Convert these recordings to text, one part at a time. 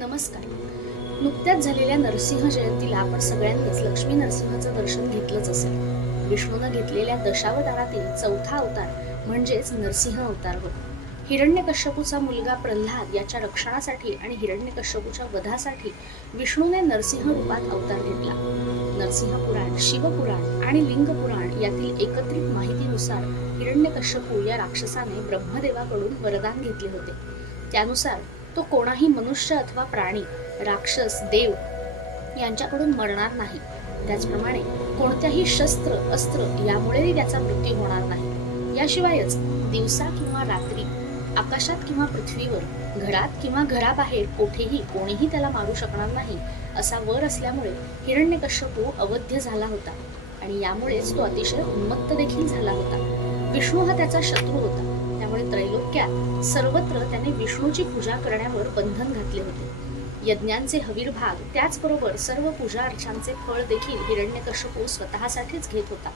नमस्कार. नुकत्याच झालेल्या नरसिंह जयंतीला आपण सगळ्यांनीच लक्ष्मी नरसिंहाचं दर्शन घेतलंच असेल. विष्णूनं घेतलेल्या दशावतारातील चौथा अवतार म्हणजेच नरसिंह अवतार होय. हिरण्यकश्यपूचा मुलगा प्रल्हाद याच्या रक्षणासाठी आणि हिरण्यकश्यपूच्या वधासाठी विष्णूने नरसिंह रूपात अवतार घेतला. नरसिंह पुराण, शिवपुराण आणि लिंग पुराण यातील एकत्रित माहितीनुसार हिरण्यकश्यपू या राक्षसाने ब्रह्मदेवाकडून वरदान घेतले होते. त्यानुसार तो कोणाही मनुष्य अथवा प्राणी, राक्षस, देव यांच्याकडून मरणार नाही. त्याचप्रमाणे कोणत्याही शस्त्र, अस्त्र यामुळेही त्याचा मृत्यू होणार नाही. याशिवायच दिवसा किंवा रात्री, आकाशात किंवा पृथ्वीवर, घरात किंवा घराबाहेर कोठेही कोणीही त्याला मारू शकणार नाही असा वर असल्यामुळे हिरण्यकश्यपू अवध्य झाला होता आणि यामुळेच तो अतिशय उन्मत्त देखील झाला होता. विष्णू हा त्याचा शत्रू होता. त्यामुळे त्रैलोक्यात सर्वत्र त्याने विष्णूची पूजा करण्यावर बंधन घातले होते. यज्ञांचे हवीरभाग, त्याचबरोबर सर्व पूजा अर्चांचे फळ देखील हिरण्यकश्यपू स्वतःसाठीच घेत होता.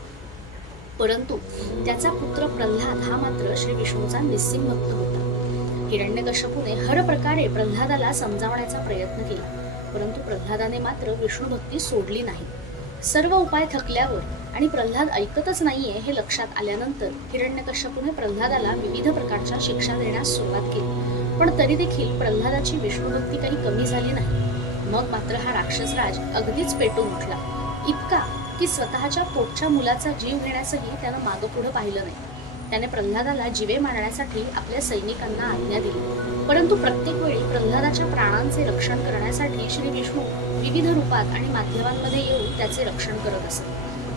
परंतु त्याचा पुत्र प्रल्हाद हा मात्र श्री विष्णूचा निस्सीम भक्त होता. हिरण्यकश्यपूने हर प्रकारे प्रल्हादाला समजावण्याचा प्रयत्न केला, परंतु प्रल्हादाने मात्र विष्णू भक्ती सोडली नाही. सर्व उपाय थकल्यावर आणि प्रल्हाद ऐकतच नाहीये हे लक्षात आल्यानंतर हिरण्यकश्यपूने प्रल्हादाला विविध प्रकारच्या शिक्षा देण्यास सुरुवात केली. पण तरी देखील प्रल्हादाची विष्णुभक्ती काही कमी झाली नाही. मग मात्र हा राक्षसराज अगदीच पेटून उठला, इतका की स्वतःच्या पोटच्या मुलाचा जीव घेण्यासही त्यानं मागं पुढं पाहिलं नाही. त्याने प्रल्हादाला जीवे मारण्यासाठी आपल्या सैनिकांना आज्ञा दिली. परंतु प्रत्येक वेळी प्रल्हादाच्या प्राणांचे रक्षण करण्यासाठी श्री विष्णू विविध रूपात आणि माध्यमांमध्ये येऊन त्याचे रक्षण करत असत.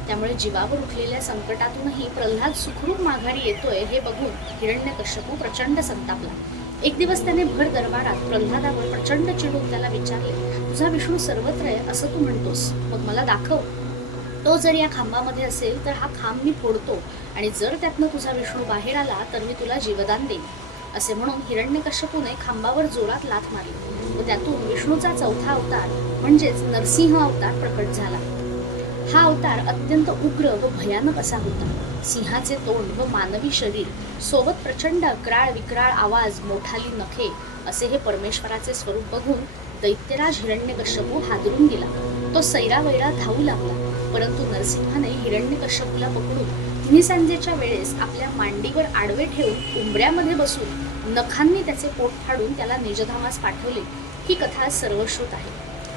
त्यामुळे जीवावर उठलेल्या संकटातूनही प्रल्हाद सुखरूप माघारी येतोय हे बघून हिरण्यकश्यपू प्रचंड संतापला. एक दिवस त्याने भर दरबारात प्रल्हादावर प्रचंड चिडून त्याला विचारले, तुझा विष्णू सर्वत्र आहे असं तू म्हणतोस, मग मला दाखव. तो जर या खांबामध्ये असेल तर हा खांब मी फोडतो आणि जर त्यातनं तुझा विष्णू बाहेर आला तर मी तुला जीवदान देईन. असे म्हणून हिरण्यकश्यपूने खांबावर जोरात लाथ मारली व त्यातून विष्णूचा चौथा अवतार म्हणजेच नरसिंह अवतार प्रकट झाला. हा अवतार अत्यंत उग्र व भयानक असा होता. सिंहाचे तोंड व मानवी शरीर सोबत प्रचंड अक्राळ विक्राळ आवाज, मोठाली नखे असे हे परमेश्वराचे स्वरूप बघून दैत्यराज हिरण्यकश्यपू हादरून गेला. तो सैरावैरा धावू लागला, परंतु नरसिंहाने हिरण्यकश्यपूला पकडून तिन्ही सांजेच्या वेळेस आपल्या मांडीवर आडवे ठेवून उंबऱ्यामध्ये बसून नखांनी त्याचे पोट फाडून त्याला निजधामास पाठवले. ही कथा सर्वश्रुत आहे.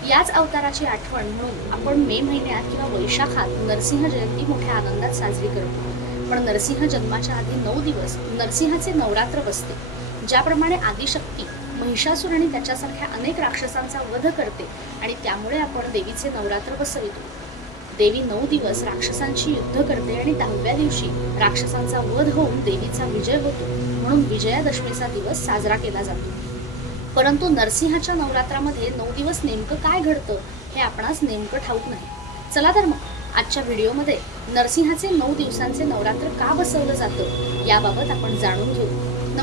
याच अवताराची आठवण म्हणून आपण मे महिन्यात किंवा वैशाखात नरसिंह जयंती मोठ्या आनंदात साजरी करतो. पण नरसिंह जन्माच्या आधी 9 दिवस नरसिंहाचे नवरात्र बसते. ज्याप्रमाणे आदिशक्ती महिषासूर आणि त्याच्यासारख्या अनेक राक्षसांचा वध करते आणि त्यामुळे आपण देवीचे नवरात्र बसवितो. देवी 9 दिवस राक्षसांशी युद्ध करते आणि 10व्या दिवशी राक्षसांचा वध होऊन देवीचा विजय होतो, म्हणून विजयादशमीचा दिवस साजरा केला जातो. परंतु नरसिंहाच्या नवरात्रामध्ये 9 दिवस नेमकं काय घडतं हे आपणास नेमकं ठाऊक नाही. चला तर मग आजच्या व्हिडिओमध्ये नरसिंहाचे 9 दिवसांचे नवरात्र का बसवलं जातं याबाबत आपण जाणून घेऊ.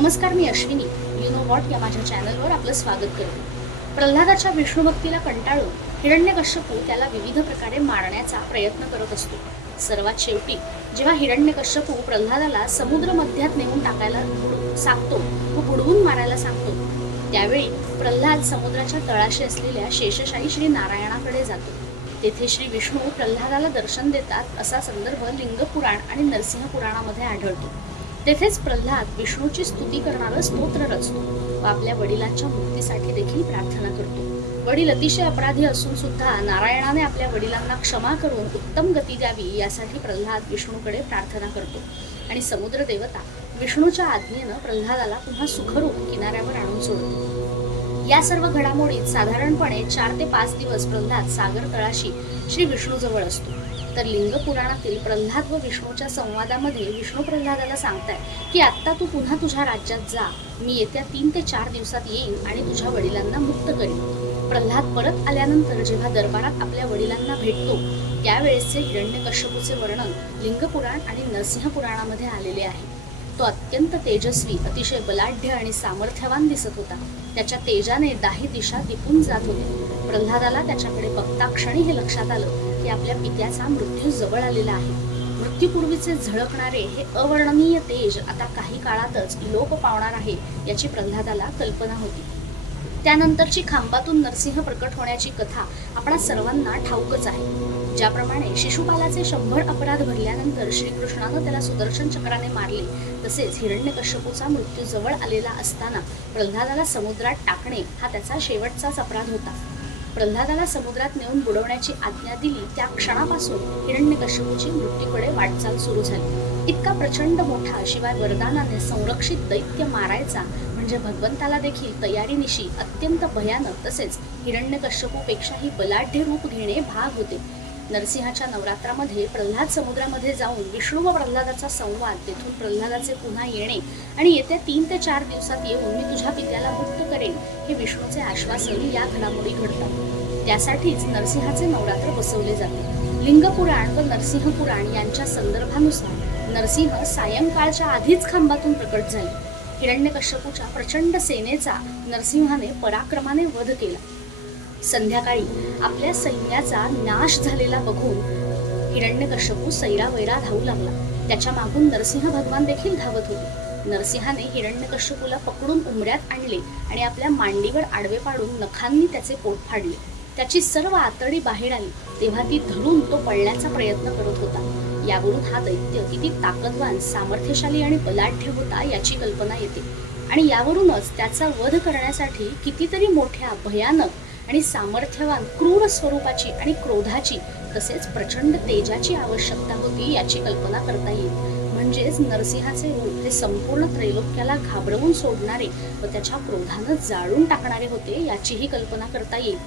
नमस्कार, मी अश्विनी, यू नो व्हॉट या माझ्या चॅनलवर आपलं स्वागत करते. प्रल्हादाच्या विष्णुभक्तीला कंटाळून हिरण्यकश्यपू त्याला विविध प्रकारे मारण्याचा प्रयत्न करत असतो. सर्वात शेवटी जेव्हा हिरण्यकश्यपू प्रल्हादाला समुद्र मध्यात नेऊन टाकायला सांगतो व बुडवून मारायला सांगतो, त्यावेळी प्रल्हाद समुद्राच्या तळाशी असलेल्या शेषशाही श्री नारायणाकडे जातो. तेथे श्री विष्णू प्रल्हादाला दर्शन देतात असा संदर्भ लिंग पुराण आणि नरसिंह पुराणामध्ये आढळतो. तेथेच प्रल्हाद विष्णूची स्तुती करणारं स्तोत्र रचतो व आपल्या वडिलांच्या मुक्तीसाठी देखील प्रार्थना करतो. वडील अतिशय अपराधी असून सुद्धा नारायणाने आपल्या वडिलांना क्षमा करून उत्तम गती द्यावी यासाठी प्रल्हाद विष्णूकडे प्रार्थना करतो आणि समुद्र देवता विष्णूच्या आज्ञेनं प्रल्हादाला पुन्हा सुखरूप किनाऱ्यावर आणून सोडतो. या सर्व घडामोडीत साधारणपणे 4 ते 5 दिवस प्रल्हाद सागर तळाशी श्री विष्णूजवळ असतो. तर लिंग पुराणातील प्रल्हाद व विष्णूच्या संवादामध्ये विष्णू प्रल्हादाला सांगताय की आत्ता तू पुन्हा तुझ्या राज्यात जा, मी येत्या 3 ते 4 दिवसात येईन आणि तुझ्या वडिलांना मुक्त करेन. प्रल्हाद परत आल्यानंतर जेव्हा दरबारात आपल्या वडिलांना भेटतो त्यावेळेसचे हिरण्यकश्यपूचे वर्णन लिंग पुराण आणि नरसिंह पुराणामध्ये आलेले आहे. तो अत्यंत तेजस्वी, अतिशय बलाढ्य आणि सामर्थ्यवान दिसत होता. त्याच्या तेजाने 10 दिशा दिपून जात होते. प्रल्हादाला त्याच्याकडे बघता क्षणी हे लक्षात आलं की आपल्या पित्याचा मृत्यू जवळ आलेला आहे. मृत्यूपूर्वीचे झळकणारे हे अवर्णनीय तेज आता काही काळातच लोप पावणार आहे याची प्रल्हादाला कल्पना होती. त्यानंतरची खांबातून नरसिंह प्रकट होण्याची कथा आपणा सर्वांना ठाऊकच आहे। ज्याप्रमाणे शिशुपालाचे 100 अपराध भरल्यानंतर श्रीकृष्णानं त्याला सुदर्शन चक्राने मारले, तसेच हिरण्यकश्यपूचा मृत्यू जवळ आलेला असताना प्रल्हादाला समुद्रात टाकणे हा त्याचा शेवटचाच अपराध होता। प्रल्हादाला समुद्रात नेऊन बुडवण्याची आज्ञा दिली त्या क्षणापासून हिरण्यकश्यपूची मृत्यूकडे वाटचाल सुरू झाली। इतका प्रचंड मोठा, शिवाय वरदानाने संरक्षित दैत्य मारायचा म्हणजे भगवंताला देखील तयारीनिशी अत्यंत भयानक, तसेच हिरण्यकश्यपूपेक्षाही बलाढ्य रूप घेणे भाग होते। नरसिंहाच्या नवरात्रामध्ये प्रल्हाद समुद्रामध्ये जाऊन विष्णू व प्रल्हादाचा संवाद, तेथून प्रल्हादाचे पुन्हा येणे आणि येत्या 3 ते 4 दिवसात येऊन मी तुझ्या पित्याला मुक्त करेन हे विष्णूचे आश्वासन या घडामोडी घडतात। त्यासाठीच नरसिंहाचे नवरात्र बसवले जाते। लिंगपुराण व नरसिंह पुराण यांच्या संदर्भानुसार नरसिंह सायंकाळच्या आधीच खांबातून प्रकट झाले। हिरण्यकश्यपूच्या प्रचंड सेनेचा नरसिंहाने पराक्रमाने वध केला। संध्याकाळी आपल्या सैन्याचा नाश झालेला बघून हिरण्यकश्यपू सैरावैरा धावू लागला। त्याच्या मागून नरसिंह भगवान देखील धावत होते। नरसिंहाने हिरण्यकश्यपूला पकडून उमऱ्यात आणले आणि आपल्या मांडीवर आडवे पाडून नखांनी त्याचे पोट फाडले। त्याची सर्व आतडी बाहेर आली तेव्हा ती धरून तो पळण्याचा प्रयत्न करत होता। यावरून हा दैत्य किती ताकदवान, सामर्थ्यशाली आणि बलाढ्य होता याची कल्पना येते आणि यावरूनच त्याचा वध करण्यासाठी कितीतरी मोठ्या, भयानक आणि सामर्थ्यवान, क्रूर स्वरूपाची आणि क्रोधाची तसेच प्रचंड तेजाची आवश्यकता होती याची कल्पना करता येईल। म्हणजेच नरसिंहाचे रूप हे संपूर्ण त्रैलोक्याला घाबरवून सोडणारे व त्याच्या क्रोधानं जाळून टाकणारे होते याचीही कल्पना करता येईल।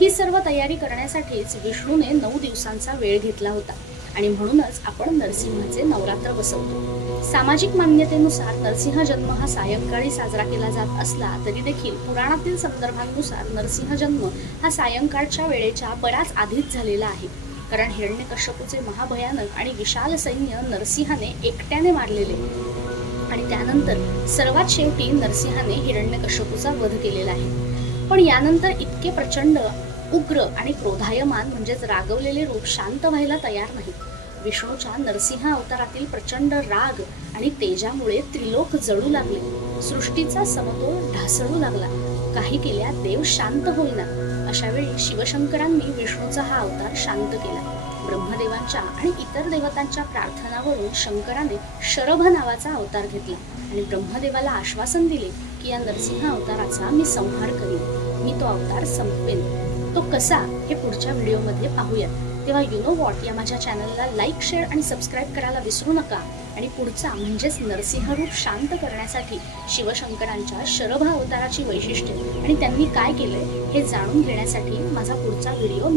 ही सर्व तयारी करण्यासाठीच विष्णूने 9 दिवसांचा वेळ घेतला होता आणि म्हणूनच आपण नरसिंहाचे नवरात्र बसवतो। सामाजिक मान्यतेनुसार नरसिंह जन्म हा सायंकाळी साजरा केला जात असला तरी देखील पुराणातील संदर्भांनुसार नरसिंह जन्म हा सायंकाळच्या वेळेच्या बराच आधीच झालेला आहे। कारण हिरण्यकश्यपूचे महाभयानक आणि विशाल सैन्य नरसिंहाने एकट्याने मारलेले आणि त्यानंतर सर्वात शेवटी नरसिंहाने हिरण्यकश्यपूचा वध केलेला आहे। पण यानंतर इतके प्रचंड, उग्र आणि क्रोधायमान म्हणजेच रागवलेले रूप शांत व्हायला तयार नाही। विष्णूच्या नरसिंह अवतारातील प्रचंड राग आणि तेजामुळे त्रिलोक जळू लागले, सृष्टीचा समतोल ढासळू लागला, काही केल्या देव शांत होईना। अशा वेळी शिवशंकरांनी विष्णूचा हा अवतार शांत केला। ब्रह्मदेवांच्या आणि इतर देवतांच्या प्रार्थनावरून शंकराने शरभ नावाचा अवतार घेतला आणि ब्रह्मदेवाला आश्वासन दिले की या नरसिंह अवताराचा मी संहार करीन, मी तो अवतार संपवेन। तो कसा हे पुढच्या व्हिडिओमध्ये पाहूयात। तेव्हा यू नो वॉट या माझ्या चॅनलला लाईक, शेअर आणि सबस्क्राईब करायला विसरू नका आणि पुढचा म्हणजेच नरसिंह रूप शांत करण्यासाठी शिवशंकरांच्या शरभ अवताराची वैशिष्ट्ये आणि त्यांनी काय केले हे जाणून घेण्यासाठी माझा पुढचा व्हिडिओ